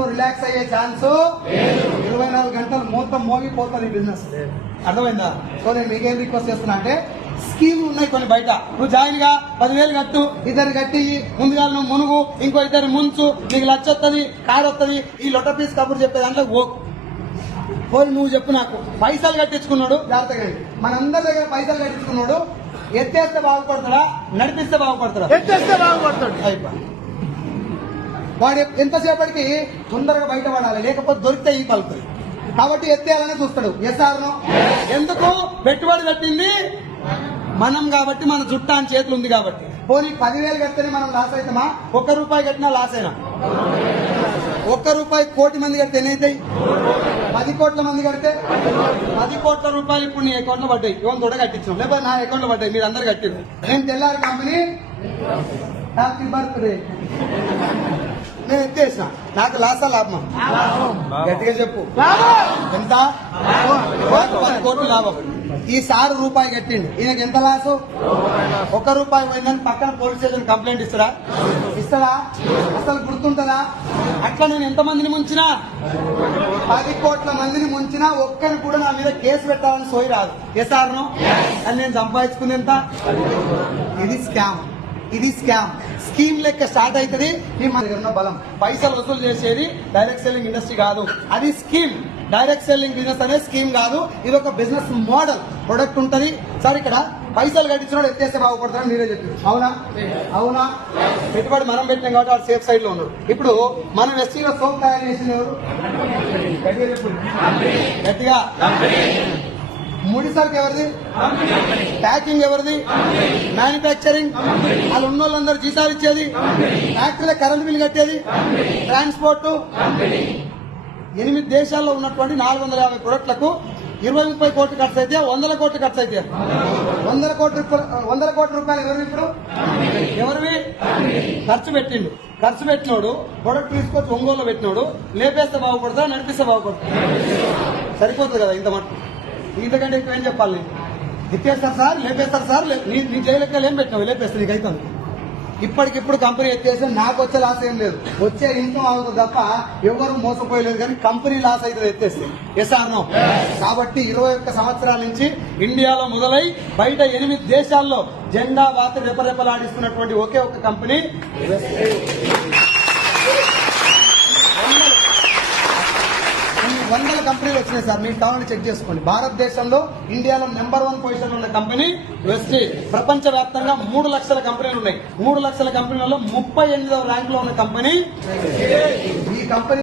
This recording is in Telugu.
రిలాక్స్ అయ్యే ఛాన్స్ ఇరవై నాలుగు గంటలు మొత్తం మోగిపోతుంది ఈ బిజినెస్ అర్థమైందా? సో నేను మీకేం రిక్వెస్ట్ చేస్తున్నా అంటే స్కీమ్లు ఉన్నాయి కొన్ని బయట. నువ్వు జాయిన్గా పదివేలు కట్టు ఇద్దరు కట్టి ముందుగా నువ్వు మునుగు ఇంకో ఇద్దరు ముంచు నీకు లచ్చ వస్తుంది కారు వస్తుంది ఈ లొట్ట పీస్ కబుర్ చెప్పే దాంట్లో ఓ పోయి నువ్వు చెప్పు నాకు. పైసలు కట్టించుకున్నాడు జాగ్రత్తగా. మనందరి దగ్గర పైసలు కట్టించుకున్నాడు ఎత్తేస్తే బాగుపడతాడా నడిపిస్తే బాగుపడతాడా? ఎత్తేస్తే బాగుపడతాడు. అయిపోయి వాడు ఎంతసేపటికి తొందరగా బయటపడాలి లేకపోతే దొరికితే ఈ పలుకుతుంది కాబట్టి ఎత్తేయాలని చూస్తాడు. ఎస్ఆర్ను ఎందుకు? పెట్టుబడి పెట్టింది? మనం కాబట్టి మన చుట్టా అని చేతులు ఉంది కాబట్టి. పోనీ పదివేలు కడితేనే మనం లాస్ అవుతామా ఒక్క రూపాయి కట్టినా లాస్ అయినా ఒక్క రూపాయి కోటి మంది కడితే ఎన్ని అవుతాయి పది కోట్ల మంది కడితే? పది కోట్ల రూపాయలు ఇప్పుడు నీ అకౌంట్లో పడ్డాయి. ఇవన్న తోట కట్టించాం లేకపోతే నా అకౌంట్లో పడ్డాయి. మీరు అందరు కట్టారు నేను తెల్లారి కంపెనీ హ్యాపీ బర్త్డే నేను ఎత్తేసిన. నాకు లాసా లాభమా? గట్టిగా చెప్పు. ఎంత? కోట్లు లాభం. ఈ సారు రూపాయి కట్టిండు. ఈయనకి ఎంత లాసు? ఒక్క రూపాయి పోయిందని పక్కన పోలీస్ స్టేషన్ కంప్లైంట్ ఇస్తారా ఇస్తారా అసలు గుర్తుంటుందా? అట్లా నేను ఎంత మందిని ముంచినా? పది కోట్ల మందిని ముంచినా ఒక్కరిని కూడా నా మీద కేసు పెట్టాలని సోయి రాదు. ఏ సార్ను? అని నేను సంపాదించుకుంది ఎంత ఇది స్కామ్. ఇది స్కామ్ స్కీమ్ లెక్క స్టార్ట్ అవుతుంది ఈ మన దగ్గర ఉన్న బలం. పైసలు వసూలు చేసేది డైరెక్ట్ సెల్లింగ్ ఇండస్ట్రీ కాదు. అది స్కీమ్ డైరెక్ట్ సెల్లింగ్ బిజినెస్ అనేది స్కీమ్ కాదు. ఇది ఒక బిజినెస్ మోడల్ ప్రొడక్ట్ ఉంటుంది. సార్ ఇక్కడ పైసలు కట్టించినోడు ఎత్తేస్తే బాగుపడతారని మీరే చెప్పారు అవునా? అవునా? పెట్టుబడి మనం పెట్టినాం కాబట్టి వాడు సేఫ్ సైడ్లో ఉన్నాడు. ఇప్పుడు మనం ఎస్టీలో సోప్ తయారు చేసిన ఎవరు? గట్టిగా చెప్పు గట్టిగా? ముడి సరుకు ఎవరిది? ప్యాకింగ్ ఎవరిది? మ్యానుఫ్యాక్చరింగ్? వాళ్ళు ఉన్న వాళ్ళందరూ జీతాలు ఇచ్చేది? ఫ్యాక్టరీలో కరెంట్ బిల్ కట్టేది? ట్రాన్స్పోర్ట్? ఎనిమిది దేశాల్లో ఉన్నటువంటి నాలుగు వందల యాభై కోట్లకు ఇరవై ముప్పై కోట్లు ఖర్చు అయితే వందల కోట్లు ఖర్చు అయితే వందల కోట్ల రూపాయలు వందల కోట్ల రూపాయలు ఎవరు ఇప్పుడు? ఎవరివి? ఖర్చు పెట్టిండు. ఖర్చు పెట్టినోడు ప్రొడక్ట్ తీసుకొచ్చి ఒంగోలు పెట్టినోడు లేపేస్తే బాగుపడతా నడిపిస్తే బాగుపడతా. సరిపోతుంది కదా ఇంత మటుకు ఇంతకంటే ఎక్కువ ఏం చెప్పాలి? నేను ఎత్తేస్తారు సార్ లేపేస్తారు సార్ లే- నీ నీ జైలెక్కలు ఏం పెట్టినావు? లేపేస్తే నీకు అయితే ఇప్పటికిప్పుడు కంపెనీ ఎత్తేస్తే నాకు వచ్చే లాస్ ఏం లేదు. వచ్చే ఇన్కమ్ అవుతుంది తప్ప ఎవరు మోసపోయలేదు కానీ కంపెనీ లాస్ అవుతుంది ఎత్తేస్తే ఎస్ఆర్ నో కాబట్టి ఇరవై ఒక్క సంవత్సరాల నుంచి ఇండియాలో మొదలై బయట ఎనిమిది దేశాల్లో జెండా వాత రెపరెపలాడిస్తున్నటువంటి ఒకే ఒక కంపెనీ కొన్ని వందల కంపెనీలు వచ్చినాయి సార్. మీరు టౌన్ చెక్ చేసుకోండి. భారతదేశంలో ఇండియాలో నెంబర్ వన్ పొజిషన్ ఉన్న కంపెనీ వెస్టీ. ప్రపంచ వ్యాప్తంగా మూడు లక్షల కంపెనీలు ఉన్నాయి. మూడు లక్షల కంపెనీలలో ముప్పై ఎనిమిదవ ర్యాంక్లో ఉన్న కంపెనీ. ఈ కంపెనీ